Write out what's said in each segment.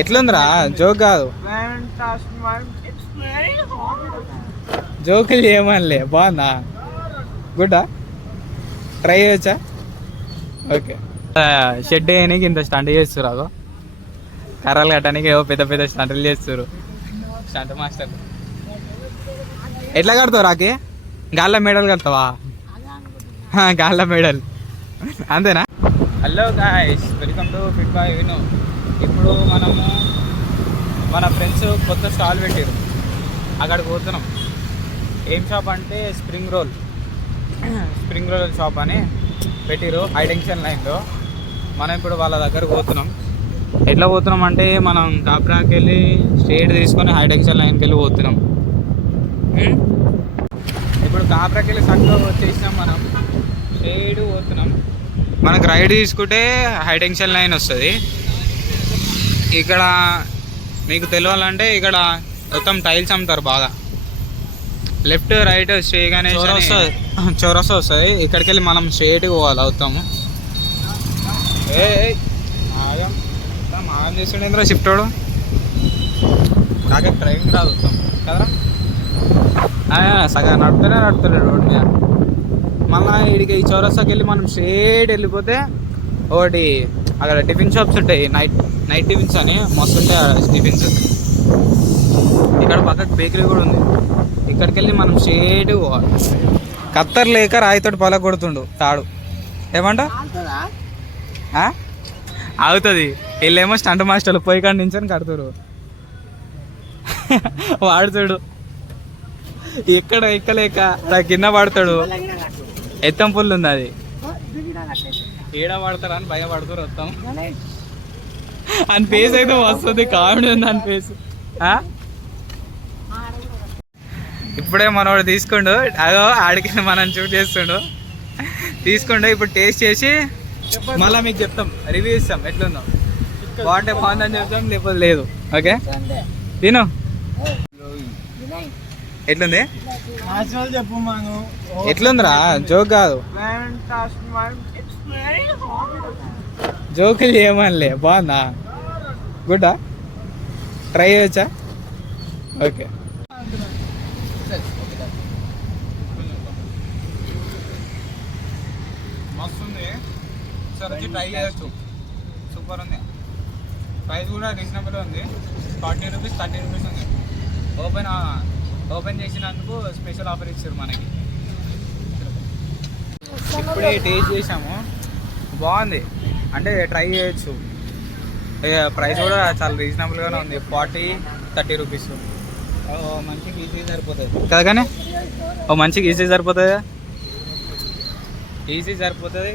ఎట్లుందిరా? Joke కాదు, జోకులు ఏమనలే. బాగుందా? గుడ్డా? ట్రై చేయొచ్చా? ఓకే. షెడ్ వేయడానికి ఇంత స్టంట్ చేస్తారు. అదో కర్రలు కట్టడానికి ఏవో పెద్ద పెద్ద స్టంట్లు చేస్తారు స్టంట్ మాస్టర్. ఎట్లా కడతావు రాకి? గాళ్ళ మెడల్ కడతావా? గాళ్ళ మెడల్ అంతేనా? Hello guys, welcome to Fit Boy Vinu. ఇప్పుడు మనము మన ఫ్రెండ్స్ కొత్త స్టాల్ పెట్టారు, అక్కడికి పోతున్నాం. ఏం షాప్ అంటే స్ప్రింగ్ రోల్ షాప్ అని పెట్టిరు హై టెన్షన్ లైన్లో. మనం ఇప్పుడు వాళ్ళ దగ్గరకు పోతున్నాం. ఎట్లా పోతున్నాం అంటే మనం కాబ్రాకి వెళ్ళి స్ట్రేట్ తీసుకొని హై టెన్షన్ లైన్కి వెళ్ళి పోతున్నాం. ఇప్పుడు కాబ్రాకి వెళ్ళి సగ్గా వచ్చేసినాం, మనం స్ట్రేట్ పోతున్నాం. మనకు రైడ్ తీసుకుంటే హై టెన్షన్ లైన్ వస్తుంది. ఇక్కడ మీకు తెలియాలంటే ఇక్కడ మొత్తం టైల్స్ అమ్ముతారు బాగా. లెఫ్ట్ రైట్ స్ట్రేట్గానే చౌరస్తా వస్తుంది. ఇక్కడికి వెళ్ళి మనం స్ట్రేట్గా పోవాలి అవుతాము. మాయం చేస్తుండేంద్రా షిఫ్ట్ వాడు కాక డ్రైవింగ్ రాదు వస్తాం కదరా. సగం నడుపుతాడు రోడ్ మీద. మళ్ళీ ఇడికి ఈ చౌరస్తాకి వెళ్ళి మనం స్ట్రేట్ వెళ్ళిపోతే ఒకటి అక్కడ టిఫిన్ షాప్స్ ఉంటాయి, నైట్ టిఫిన్స్ అని మస్తు ఉంటాయి టిఫిన్స్. ఇక్కడ పక్కకు బేకరీ కూడా ఉంది. ఇక్కడికి వెళ్ళి మనం స్ట్రేట్ పోవాలి. కత్తర్ లేక రాయితోటి పలక కొడుతుండు తాడు. ఏమంట అవుతుంది. వీళ్ళేమో స్టంట్ మాస్టర్లు పోయి కాడ నుంచి కడుతురు. వాడుతాడు ఎక్కడ ఎక్కలేక కింద పడతాడు. ఎత్తం పుల్లు ఉంది, అది ఏడ పడతాడు అని భయపడుతారు. వస్తాం అని ఫేస్ అయితే వస్తుంది, కామెడీ ఉంది అని ఫేస్. ఇప్పుడే మనోడు తీసుకుండు, అదో ఆడికి మనం షూట్ చేస్తుండు. తీసుకుండు, ఇప్పుడు టేస్ట్ చేసి మళ్ళీ మీకు చెప్తాం, రివ్యూ ఇస్తాం ఎట్లుందో. బాగుంటే బాగుందని చెప్తాం, లేకపోతే లేదు. ఓకే తిను. ఎట్లుంది? ఎట్లుందిరా? జోక్ కాదు, జోకులు ఏమనలే. బాగుందా? గుడ్డా? ట్రై చేయొచ్చా? ఓకే. మస్తు ఉంది, ఒకసారి వచ్చి ట్రై చేయొచ్చు. సూపర్ ఉంది. ప్రైస్ కూడా రీజనబుల్ ఉంది. 40 రూపీస్ 30 రూపీస్ ఉంది. ఓపెన్ చేసినందుకు స్పెషల్ ఆఫర్ ఇచ్చారు మనకి. ఇప్పుడే టేస్ట్ చేసాము, బాగుంది. అంటే ట్రై చేయొచ్చు. ప్రైస్ కూడా చాలా రీజనబుల్గానే ఉంది. 40-30 రూపీస్. మంచిగా ఈజీ సరిపోతుంది కదా, కానీ మంచిగా ఈజీ సరిపోతుంది.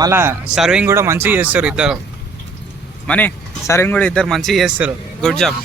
మళ్ళా సర్వింగ్ కూడా మంచిగా చేస్తారు ఇద్దరు. సర్వింగ్ కూడా ఇద్దరు మంచిగా చేస్తారు. Good job.